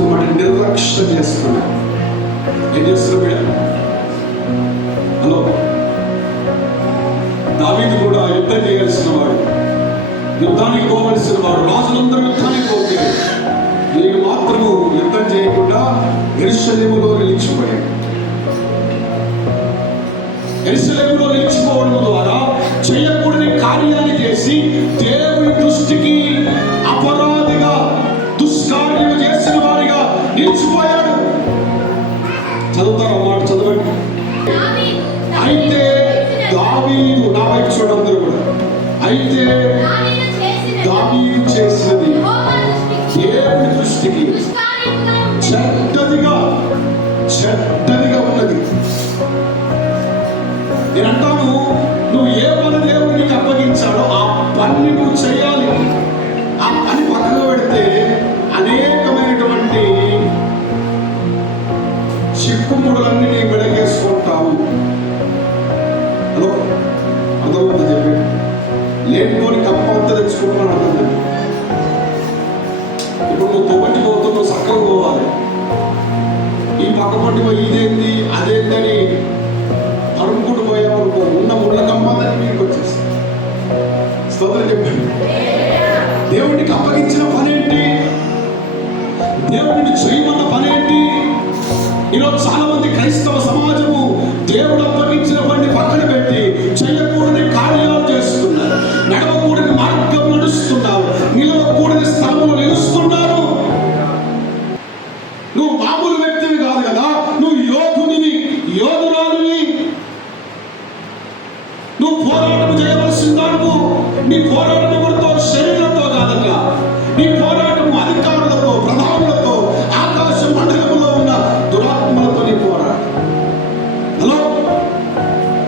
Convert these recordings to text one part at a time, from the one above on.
కోసం వాటిని నిర్లక్ష్యం చేస్తున్నాడు. ఏం చేస్తున్నాడు? హలో, దావీదు కూడా యుద్ధం చేయాల్సిన వాడు, యుద్ధానికి పోవలసిన వాడు. రాజులందరూ యుద్ధానికి పోతే నేను మాత్రము యుద్ధం చేయకుండా యెరూషలేములో నిలిచిపోయాడు. యెరూషలేములో నిలిచిపోవడం ద్వారా చేయకూడని కార్యాన్ని చేసి దేవుని దృష్టికి అపరాధిగా, దుష్కార్యం చేసిన వారిగా నిలిచిపోయాడు. చదువుతారు మాట, చదవండి. అయితే దావీదు, నా వైపు చూడందరూ కూడా, అయితే దావీదు చేసినది దేవుని దృష్టికి చెడ్డదిగా ఉన్నది. నేను అంటాను, నువ్వు ఏ పని దేవుడు నీకు అప్పగించాడో ఆ పని నువ్వు చేయాలి. ఆ పని పక్కన పెడితే అనేకమైనటువంటి చిక్కుముడులన్నీ నీ మెడకేసుకుంటావు. హలో, అర్థమవుతుంది చెప్పి లేనిపోని కప్పంతా తెచ్చుకుంటున్నాను అర్థం. ఇప్పుడు నువ్వు తొమ్మిది పోతున్నావు, సక్కగా పోవాలి. ఈ పక్క పట్టి పోయి ఇదేంది అదేందని తరుముకుంటూ పోయామనుకో, ఉన్న ముళ్ళ కంపాలని మీకు వచ్చేసి స్తోత్రం చెప్పండి. దేవుడికి అప్పగించిన పనేంటి? దేవుడిని చేయమన్న పనేంటి? ఈరోజు చాలా మంది క్రైస్తవ సమాజము దేవుడు అప్పగించిన పని పక్కన పెట్టి చేయకూడని కార్యాలు చేస్తున్నారు, నడవకూడని మార్గం నడుస్తున్నారు, నిలవకూడని స్థలంలో నిలుస్తున్నారు. నువ్వు మామూలు వ్యక్తివి కాదు కదా, నువ్వు యోధునివి, యోధురాలువి. నువ్వు పోరాటం చేయవలసిన దానివు. నీ పోరాటం ఎవరితో? శరీరంతో కాదన్నా. నీ పోరాటము అధికారులతో, ప్రధానులతో, ఆకాశ మండలంలో ఉన్న దురాత్మలతో నీ పోరాటం. హలో,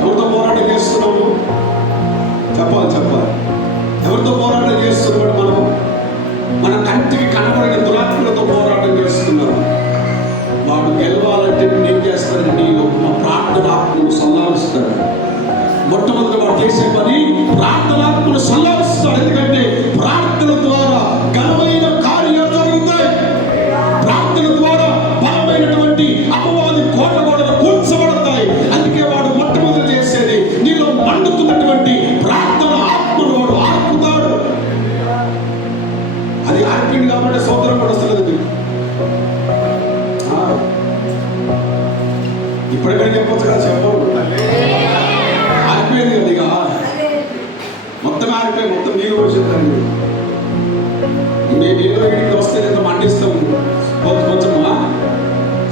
ఎవరితో పోరాటం చేస్తున్నావు? చెప్పాలి. ఎవరితో పోరాటం చేస్తున్నాడు? మన కంటికి కనబడిన దురాత్మలతో పోరాటం చేస్తున్నాడు. వాడు గెలవాలంటే ఏం చేస్తాడు? నీలో ఉన్న ప్రార్థనాత్మను సల్లారుస్తాడు. మొట్టమొదటి వాడు చేసే పని ప్రార్థనాత్మను సల్లారుస్తాడు. ఎందుకంటే ప్రార్థన ద్వారా ఘనమైన కార్యాలు జరుగుతాయి. ప్రార్థన ద్వారా బలమైనటువంటి అపవాది కోటగోడలు కూల్చబడతాయి. అందుకే వాడు మొట్టమొదటి చేసేది నీలో మండుతున్నటువంటి ప్రార్థన ఆత్మను వాడు ఆర్పుతాడు. అది ఆర్పింది కాబట్టి సోదరం కూడా వస్తుంది. ఇప్పటికైనా చెప్పొచ్చు కదా, చెప్పవు. ఆరిపోయింది కదా, ఇక మొత్తం ఆరిపోయి మొత్తం నీళ్ళు పోసేద్దాం. మేము ఏదో ఇంటికి వస్తే ఎంత మండిస్తాము. కొంచెం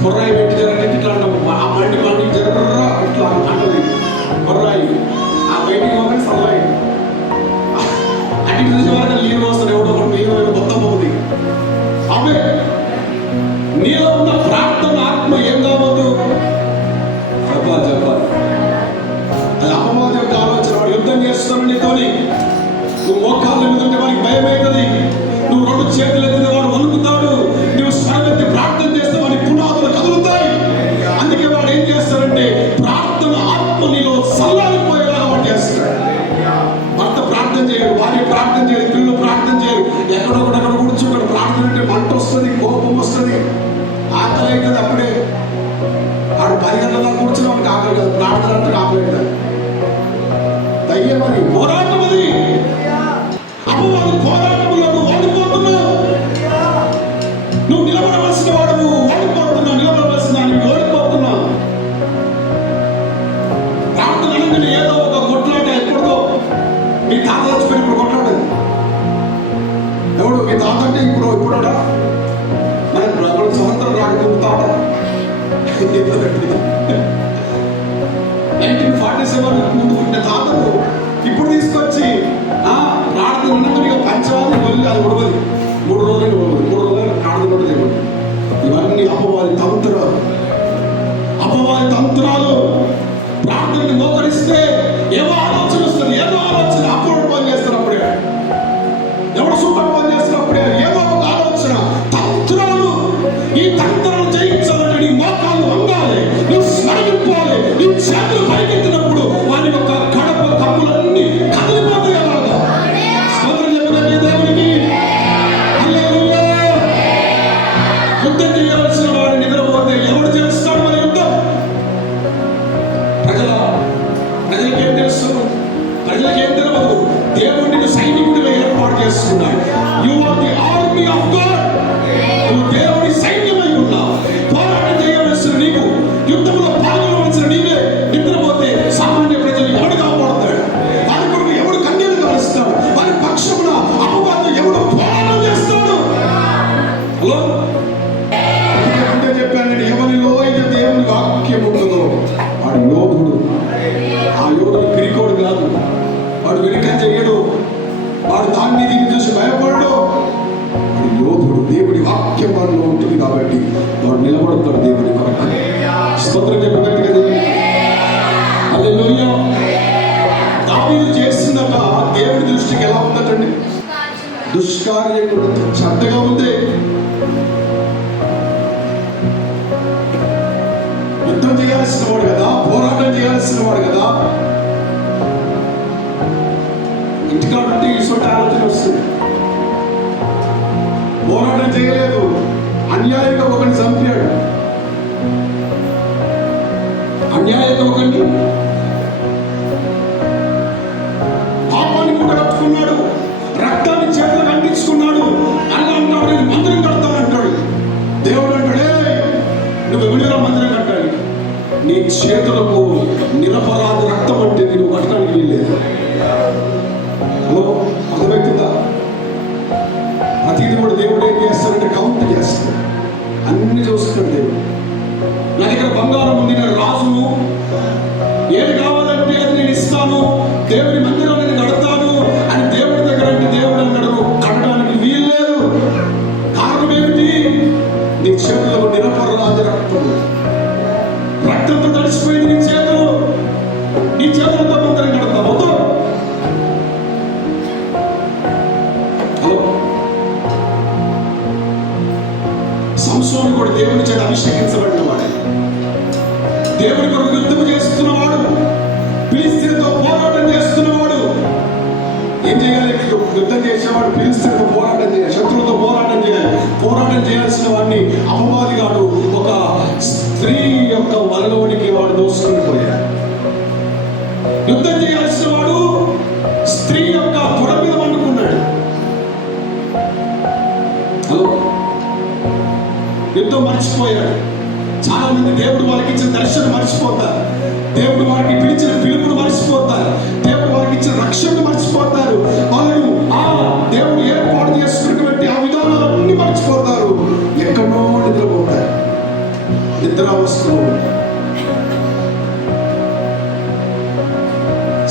కొర్రాయి పెట్టి జరగండి ఇట్లా అంటాము. ఆ మండి జరగరా ఇట్లా అంటది కొర్రాయి. ఆ బయటికి పోగానే సల్లాయి అటు చూసే వరకు నీళ్ళు వస్తారు. ఎవడో ఒకటి నీళ్ళు మొత్తం పోతుంది. ఆమె నీలో ఉన్న ప్రార్థన ఆత్మ ఏం కావద్దు? చెప్పాలి. అది అపవాది యొక్క ఆలోచన. వాడు యుద్ధం చేస్తున్నాడు నీతోని. నువ్వు మోకాళ్ళు ఎదుగుతుంటే వాడికి భయం అవుతుంది. నువ్వు రెండు చేతులు ఎత్తితే వాడు వణుకుతాడు. నువ్వు స్వరమెత్తి ప్రార్థన చేస్తే వాడి పునాదులు కదులుతాయి. అందుకే వాడు ఏం చేస్తాడంటే ప్రార్థన ఆత్మ నీలో చల్లారిపోయేలా వాడు చేస్తాడు. భర్త ప్రార్థన చేయడు, భార్య ప్రార్థన చేయడు, పిల్లలు ప్రార్థన చేయరు. ఎక్కడొకడెక్కడ కూర్చుంటాడు. ప్రార్థన అంటే మంట వస్తుంది, కోపం వస్తుంది, ఆకలి అవుతుంది. అప్పుడే వాడు 10 గంటల దాకా కూర్చుని వాడికి ఆకలి కాదు. ప్రార్థన అంటే ఆకలి అవుతుంది. దయ్యం అది, పోరాటం అది. అపవాది పోరాటంలో నువ్వు ఓడిపోతున్నావు. నువ్వు నిలబడవలసిన వాడు ఓడిపోతున్నావు. నిలబడవలసిన దాన్ని ఓడిపోతున్నావు. ప్రార్థన అనగానే ఏదో ఒక కొట్లాట. ఎప్పుడుకో మీ తాత వచ్చిపోయి ఇప్పుడు కొట్లాడదు. ఎవడు మీ తాత అంటే ఇప్పుడు మనకు స్వతంత్రం రాకుండా తాత 1947 ముందు పుట్టిన తాతను ఇప్పుడు తీసుకొచ్చి ప్రార్థన ఉన్నది పంచవాళ్ళు వెళ్ళి అది ఉడవది. 3 రోజులు ప్రార్థన కూడా. ఇవన్నీ అపవాది తంత్రాలు. ప్రార్థనని మోకరిస్తే ఏవో ఆలోచన వస్తుంది. ఏదో ఆలోచన అప్పుడు పని చేస్తారు. అప్పుడే ఎవడు సూపర్ పని చేస్తున్నప్పుడే ఏదో ఒక ఆలోచన, తంత్రాలు. ఈ తంత్రాలు జయించాలంటే నీ మోకాళ్ళు వంగాలి, నువ్వు స్మరించుకోవాలి. నీ చేతులు పైకెత్తినప్పుడు వారి యొక్క ముందే చెప్పాను నేను, ఎవరిలో అయితే దేవుని వాక్యం ఉంటుందో వాడు యోధుడు. ఆ యోధుడు పిరికోడు కాదు, వాడు వెనుక చెయ్యడు, వాడు దాన్ని దీన్ని చూసి భయపడడు. వాడు యోధుడు. దేవుడి వాక్యం వాడిలో ఉంటుంది కాబట్టి వాడు నిలబడతాడు దేవుడి కొరకు. స్తోత్రం చెప్పినట్టు కదా. హల్లెలూయా. దావీదు చేసిందట దేవుడి దృష్టికి ఎలా ఉందటండి? దుష్కార్యం, చెడ్డగా ఉంది. యుద్ధం చేయాల్సిన వాడు కదా, పోరాటం చేయాల్సిన వాడు కదా. ఇంటికాడుంటే ఇటువంటి ఆలోచన వస్తుంది. పోరాటం చేయలేదు, అన్యాయంగా ఒకరిని చంపాడు, అన్యాయంగా ఒకరిని పాపాన్ని కూడా కట్టుకున్నాడు, రక్తాన్ని చేతులకు అంటించుకున్నాడు. అలా అంటాడు నేను మందిరం కడతానంటాడు. దేవుడు అంటాడే నువ్వు ఎవరిగా మందిరం కట్టాలి? నీ చేతులకు నిరపరాధ రక్తం అంటే నువ్వు కట్టడానికి వీల్లేదు. హలో, అర్థమవుతుందా? ప్రతిదీ కూడా దేవుడు ఏం చేస్తాడంటే కౌంట్ చేస్తాడు, అన్ని చూస్తాడు దేవుడు. నా దగ్గర బంగారం ఉంది, నేను రాజును, ఏది కావాలంటే అది నేను ఇస్తాను, దేవుని మందిరం నేను కడతాను అని దేవుడి దగ్గర అంటే దేవుడు అన్నాడు నువ్వు కట్టడానికి వీల్లేదు. కారణం ఏమిటి? నీ చేతుల్లో నిరపరాధ రక్తం, రక్తంతో తడిసిపోయింది నీ చేతులు. నీ చేతులతో మందిరం కడతావు. హలో, సంసోను కూడా దేవుని చేత అభిషేకించబడిన వాడే, దేవుడి కొరకు యుద్ధం చేస్తున్నవాడు, ఫిలిష్తీయులతో పోరాటం చేస్తున్నవాడు. ఏం చేయాలి? యుద్ధం చేసేవాడు ఫిలిష్తీయులతో పోరాటం చేయాలి, శత్రువులతో పోరాటం చేయాలి. పోరాటం చేయాల్సిన వాడిని అపవాదిగాడు ఒక స్త్రీ యొక్క వలలోనికి వాడు దోసుకొని పోయాడు. యుద్ధం చేయాల్సిన వాడు స్త్రీ యొక్క తొడ మీద వండుకున్నాడు. హలో, యుద్ధం మర్చిపోయాడు. చాలా మంది దేవుడు వారికి ఇచ్చిన దర్శనం మర్చిపోతారు, దేవుడు వారికి పిలిచిన పిలుపును మర్చిపోతారు, దేవుడు వారికి ఇచ్చిన రక్షణను మర్చిపోతారు. వాళ్ళు ఆ దేవుడు ఏర్పాటు చేసుకున్నటువంటి ఆ విధానాలన్నీ మర్చిపోతారు. ఎక్కడో నిద్రపోతారు, నిద్రావస్థలో.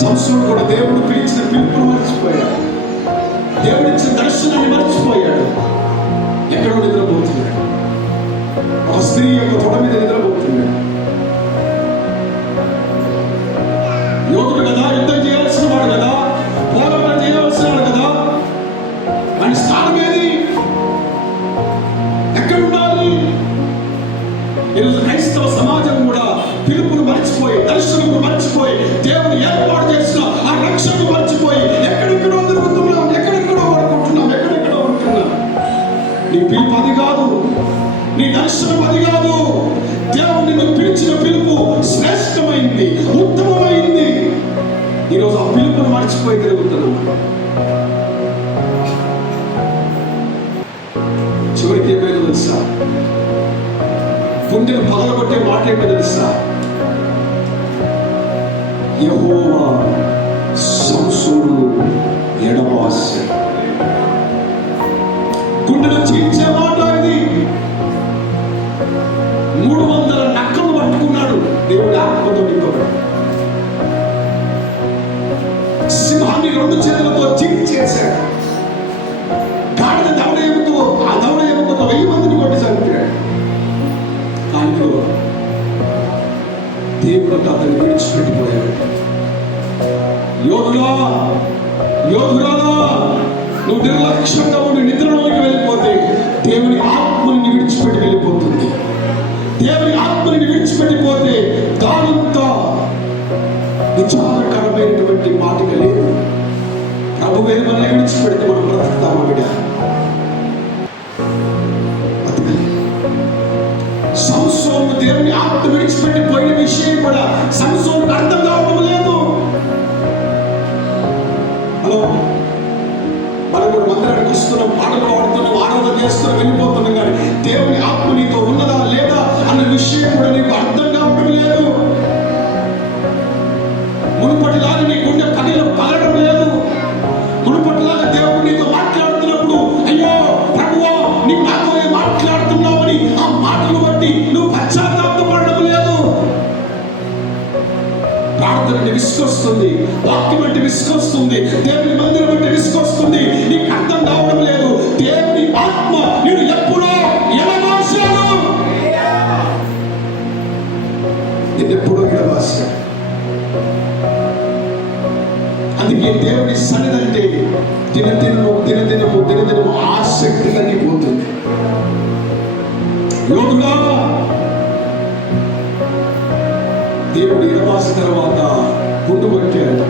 సంసోను కూడా దేవుడు పిలిచిన పిలుపును మర్చిపోయాడు, దేవుడు ఇచ్చిన దర్శనాన్ని మర్చిపోయాడు. ఎక్కడో నిద్రపోతున్నాడు, ఒక స్త్రీ యొక్క తొడ మీద నిద్రపోతున్నాడు. యోధుడు కదా, యుద్ధం చేయాల్సిన వాడు కదా, పోరాటం చేయాల్సిన వాడు కదా. ఆయన స్థానం ఏది? ఎక్కడ ఉండాలి? ఈరోజు క్రైస్తవ సమాజం కూడా పిలుపును మర్చిపోయి, దర్శనము మర్చిపోయి, దేవుని ఏర్పాటు చేసిన ఆ రక్షణను మర్చిపోయి ఎక్కడెక్కడో తిరుగుతున్నాం, ఎక్కడెక్కడో అనుకుంటున్నాం, ఎక్కడెక్కడో ఉంటున్నాం. నీ పిలుపు అది కాదు, నీ దర్శనం అది కాదు. దేవుడు నిన్ను పిలిచిన పిలుపు శ్రేష్టమైంది, ఉత్తమమైంది. ఈరోజు ఆ పిలుపును మర్చిపోయి తిరుగుతున్నాం. చివరికి ఏమైనా తెలుసా? గుండెను పగలగొట్టే మాట ఏమైనా తెలుసా? యెహోవా సంసోనును ఎడబాసెను. గుండెను చీల్చే మాట ఇది. 300 నక్కలు పట్టుకున్నాడు దేవుడి ఆత్మతో నింపబడి. సింహాన్ని 2 చేతులతో చీల్చేశాడు. గాడిద దవడ ఎముకతో, ఆ దవడ ఎముకతో 1000 మందిని కొట్టి చంపాడు. కానీ దేవుడు అతన్ని విడిచిపెట్టిపోయాడు. యోధులా, యోధురాలా, నువ్వు నిర్లక్ష్యంగా ఉండి నిద్రలోకి వెళ్ళిపోతే దేవుని ఆత్మని విడిచిపెట్టి వెళ్ళిపోతుంది. దేవుని ఆత్మని విడిచిపెట్టిపోతే దానంతా విచారకరమైనటువంటి మాటగా లేదు. ప్రభువే మనల్ని విడిచిపెడితే మనం బ్రతుకుతామా బిడ్డ? సంసోను దేవుని ఆత్మ విడిచిపెట్టి పోయిన విషయం కూడా సంసోనుకు అర్థం కావడం లేదు. హలో, మనం కూడా మందిరానికి వస్తున్నాం, పాటలు పాడుతున్నాం, ఆరాధన చేస్తున్నాం, వెళ్ళిపోతున్నాం, కానీ దేవుని ఆత్మ నీతో ఉన్నదా లేదా అన్న విషయం కూడా నీకు అర్థం కావడం లేదు. మునుపటిలాగా నీ గుండె కడిలో పగలడం లేదు. మునుపటిలాగా దేవుడు నీతో మాట్లాడుతున్నప్పుడు అయ్యో ప్రభువా నీవు నాతో మాట్లాడుతున్నావని విసుకొస్తుంది, వాక్యం అంటే విసుకొస్తుంది, దేవుని మందిరం అంటే విసుకొస్తుంది. నీకు అర్థం కావడం లేదు. దేవుని ఆత్మ నేను ఎప్పుడో ఎడబాశాను, నేను ఎప్పుడో ఎడబాశాను. అందుకే దేవుని సన్నిధి అంటే దినదినము ఆసక్తి తగ్గిపోతుంది. యోగుడా, దేవుడు ఎడబాసిన తర్వాత గుండు కొట్టాడు.